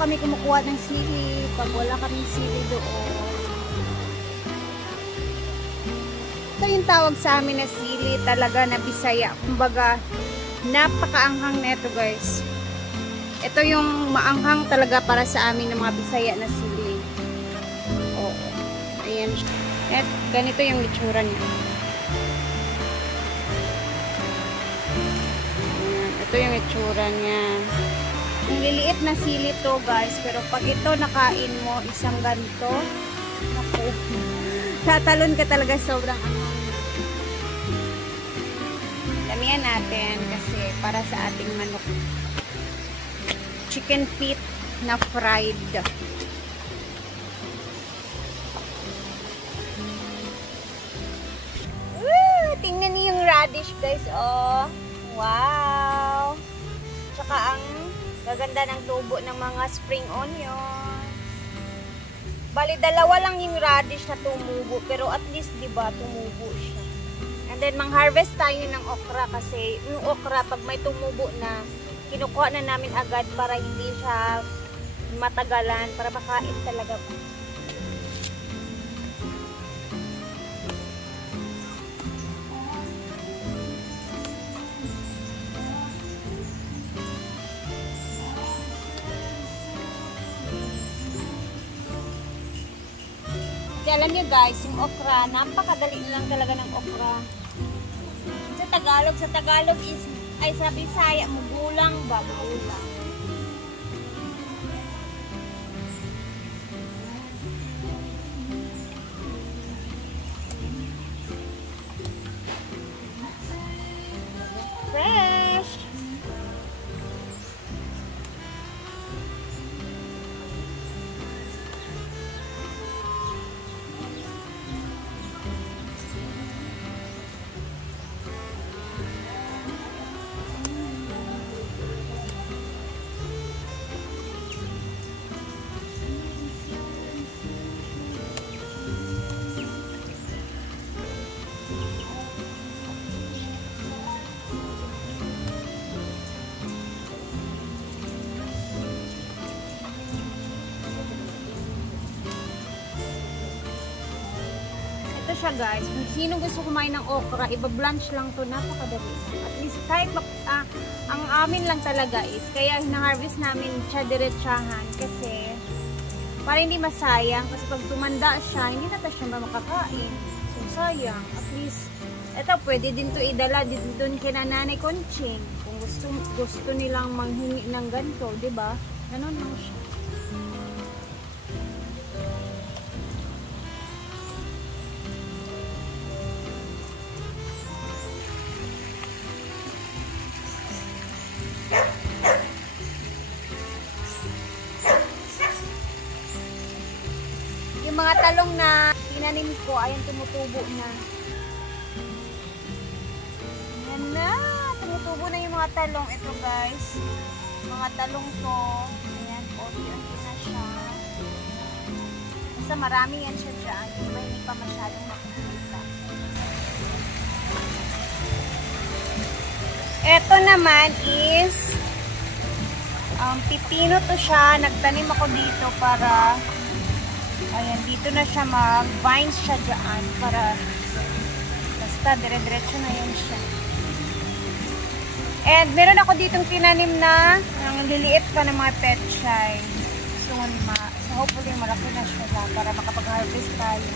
kami kumukuha ng sili pag wala kaming sili doon. Ito yung tawag sa amin na sili talaga na Bisaya. Kumbaga, napakaanghang neto guys. Ito yung maanghang talaga para sa amin ng mga Bisaya na sili. Oo. Ayan. At ganito yung itsura niya. Ayan. Ito yung itsura niya. Ang liliit na sili to guys. Pero pag ito nakain mo, isang ganito, naku, tatalon ka talaga sobrang anghang. Damihan natin kasi para sa ating manok. Chicken feet na fried. Tingnan niyo yung radish guys, oh. Wow! Tsaka ang gaganda ng tubo ng mga spring onions. Bali, dalawa lang yung radish na tumubo, pero at least, diba, tumubo siya. And then, mang-harvest tayo ng okra kasi yung okra, pag may tumubo na, kinukuha na namin agad para hindi siya matagalan, para makain talaga ba. Alam niyo guys, yung okra, napakadali lang talaga ng okra. Sa Tagalog is, ay sa Bisaya, mugulang ba? Mugulang. Fresh! Ito siya guys, kung sino gusto kumain ng okra, iba-blanch lang to, napakadali. At least kahit ang amin lang talaga is, kaya hina-harvest namin siya diretsahan kasi para hindi masayang, kasi pag tumanda siya, hindi na siya makakain. So sayang, at least ito pwede din to idala doon kina Nanay Conching kung gusto nilang manghingi ng ganito, 'di ba? Ganun lang siya. Yung mga talong na tinanim ko, ayan tumutubo na. Ayan na, tumutubo na yung mga talong. Ito guys, mga talong ko. Ayan, unti-unti na siya. Basta marami yan siya dyan. Diba hindi pa masyadong makikita. Ito naman is pipino to siya. Nagtanim ako dito para ayan, dito na siya mag-vines siya dyan para basta dire-diretso na yan siya. And meron ako ditong tinanim na ang liliit pa ng mga petchay. So hopefully malaki na siya para makapag-harvest tayo.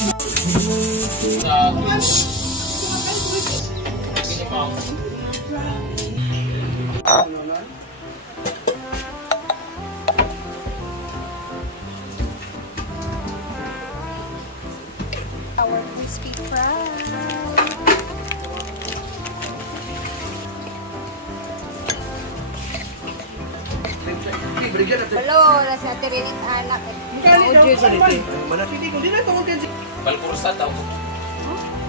Our crispy fries. Hello, nasa tirilit anak. Balkursa tau.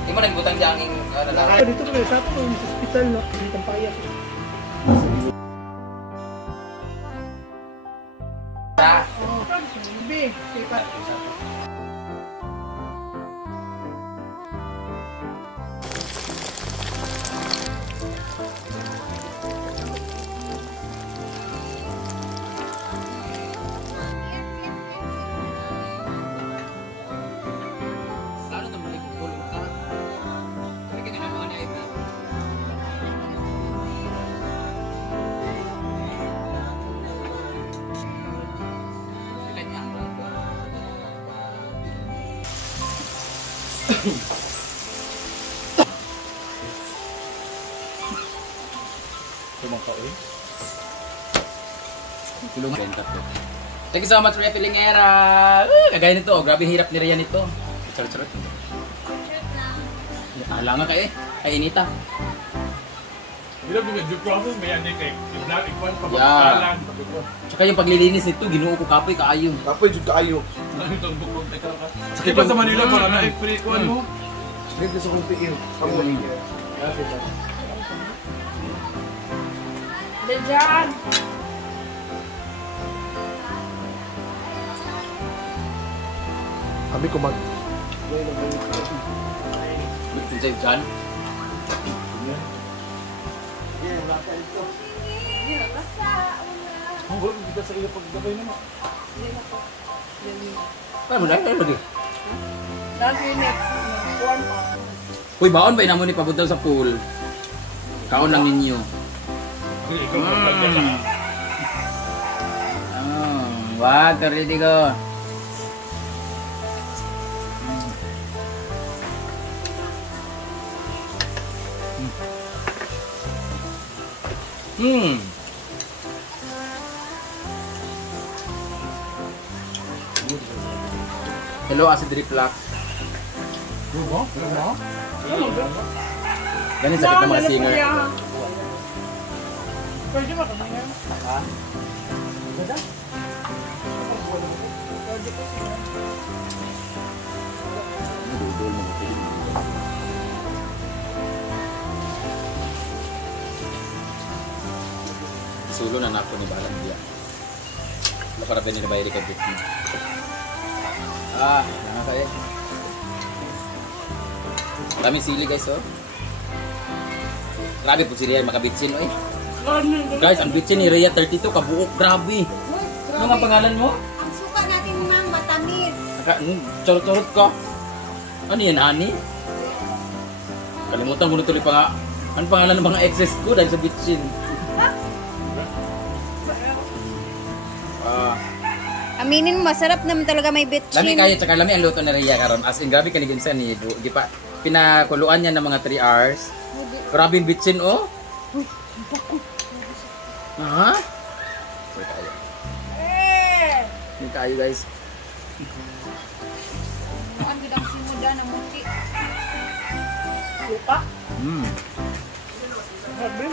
Di mana butang janging lalaki. Dito kami sa ato sa hospital no, di Tampaya. Sa Bi, lalo na balik ko ka. Kasi kinanawa na ito. kumakain. Tulungan benta to. Thank you so much, Ria Pilingera. Kagaya nito, oh, grabe hirap ni Ria nito. Charot-charot. Ala nga kay Inita. Hirap din yung process may yan kay i-vlog ikwan pa Yeah. Tsaka yung paglilinis nito, ginuo ko kapoy kaayo. Kapoy jud kaayo. Itong bukod ay ka. Sakit pa sa Manila para na free kuan mo. Dito sa kong tiil. Kamu ni. Diyan. Kami ko mag Bitin sa dyan. Ang wala kita sa iyo paggabay naman. Ano na? Ano lagi? Lagi next. One pa. Uy, baon ba inamo ni papunta sa pool? Kaon lang ninyo. Ikaw magdala na. Wag, ready ko. Hello, acid reflux. Ganyan sakit ng mga singer. Pwede ba kami yan? Sulo na nako ni balang dia. Para ba nila bayari ka dito? Nakakaya. Dami sili guys, oh. Grabe po si Rhea makabitsin, oh. Guys, ang bitsin ni Rhea 32 kabuok, grabe. Ano nga pangalan mo? Ang suka natin mang matamis. Charot-charot ka. Ano yan, honey? Kalimutan ko na tuloy pa nga. Ano pangalan ng mga exes ko dahil sa bitsin? Aminin mo, masarap naman talaga may bitchin. Lami kayo, tsaka lami ang luto na Rhea karon. As in, grabe kaniginsan ni Gipa. Pinakuluan niya ng mga 3 hours. Grabe yung bitsin, oh. Ha? Hindi kayo. Hindi kayo, guys. Ang gidang simuda na muti. Lupa? Grabe.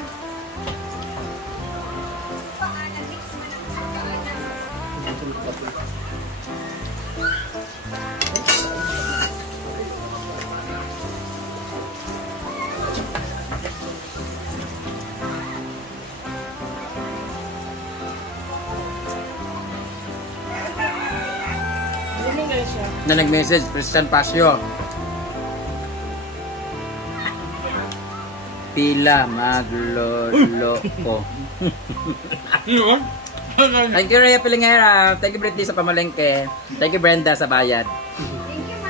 Na nag-message, Christian Pasio. Pila magloloko. Thank you, Rhea Pilingera. Thank you, Britney, sa pamalengke. Thank you, Brenda, sa bayad.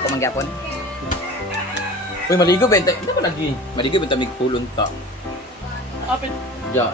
Kumanggapon. Uy, maligo ba? Hindi ko lagi. Maligo ba? Tamig pulon ta. Apit. Ja.